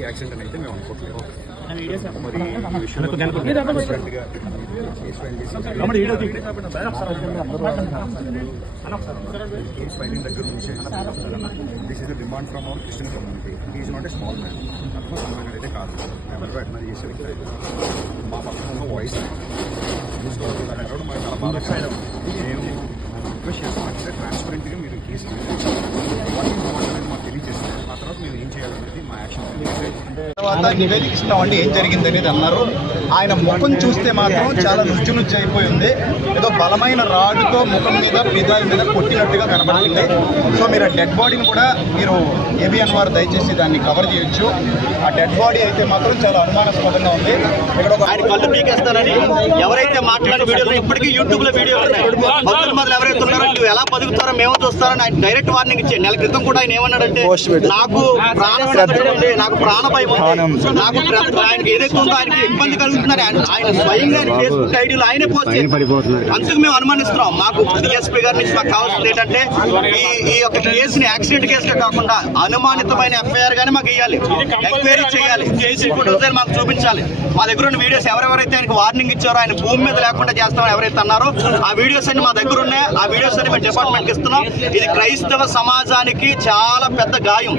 Accident అని అయితే మేము అనుకోవట్లేదు మరి ఈ విషయంలో different గా కేసు ఫైల్ చేసి కేసు ఫైలింగ్ దగ్గర నుంచి this is demand from our Christian community is not a small man తక్కువ సమానం అయితే కాదు మేము ఎవరు అడ్మైర్ చేసే వ్యక్తి అయితే. మా పక్కన ఉన్న వాయిస్ చూసుకోవాలి మాకు చాలా బాధ మేము రిక్వెస్ట్ చేస్తామంటే ట్రాన్స్పరెంట్గా మీరు కేసు చేయాలనేది మా యాక్షన్ తర్వాత ఏం జరిగింది అనేది అన్నారు. ఆయన ముఖం చూస్తే మాత్రం చాలా రుచి నుజ్జు అయిపోయి ఉంది ఏదో బలమైన రాడ్తో ముఖం మీద మీద మీద కొట్టినట్టుగా కనబడుతుంది సో మీరు ఆ డెడ్ బాడీని కూడా మీరు ఏబిఎన్ వారు దయచేసి దాన్ని కవర్ చేయొచ్చు. ఆ డెడ్ బాడీ అయితే మాత్రం చాలా అనుమానాస్పదంగా ఉంది. ఇక్కడ ఒక ఆయన కళ్ళు పీకేస్తారని ఎవరైతే మాట్లాడే వీడియోలు ఇప్పటికీ యూట్యూబ్లో వీడియోలు ఉన్నాయి. నువ్వు ఎలా బతుకుతారో మేము చూస్తారని ఆయన డైరెక్ట్ వార్నింగ్ ఇచ్చే నెల క్రితం కూడా ఆయన ఏమన్నాడంటే నాకు ప్రాణ నాకు ప్రాణ భయం ఉంది నాకు ఆయనకి ఏదైతే ఉందో ఆయనకి ఇబ్బంది కలుగుతుందని ఆయన ఆయన స్వయంగా ఆయన ఫేస్బుక్ ఐడీలో ఆయనే పోస్ట్ అందుకు మేము అనుమానిస్తున్నాం. మాకు డిఎస్పీ గారి నుంచి మాకు కావాల్సింది ఏంటంటే ఈ ఈ యొక్క కేసుని యాక్సిడెంట్ కేసుగా కాకుండా అనుమానితమైన ఎఫ్ఐఆర్ గానీ మాకు ఇవ్వాలి ఎంక్వైరీ చేయాలి. చేసి ఫోటోస్ మాకు చూపించాలి. మా దగ్గర ఉన్న వీడియోస్ ఎవరెవరైతే ఆయనకు వార్నింగ్ ఇచ్చారో ఆయన భూమి మీద లేకుండా చేస్తామని ఎవరైతే అన్నారో ఆ వీడియోస్ అన్ని మా దగ్గర ఉన్నాయి. ఆ వీడియోస్ అన్ని డిపార్ట్మెంట్కి ఇస్తున్నాం. ఇది క్రైస్తవ సమాజానికి చాలా పెద్ద గాయం.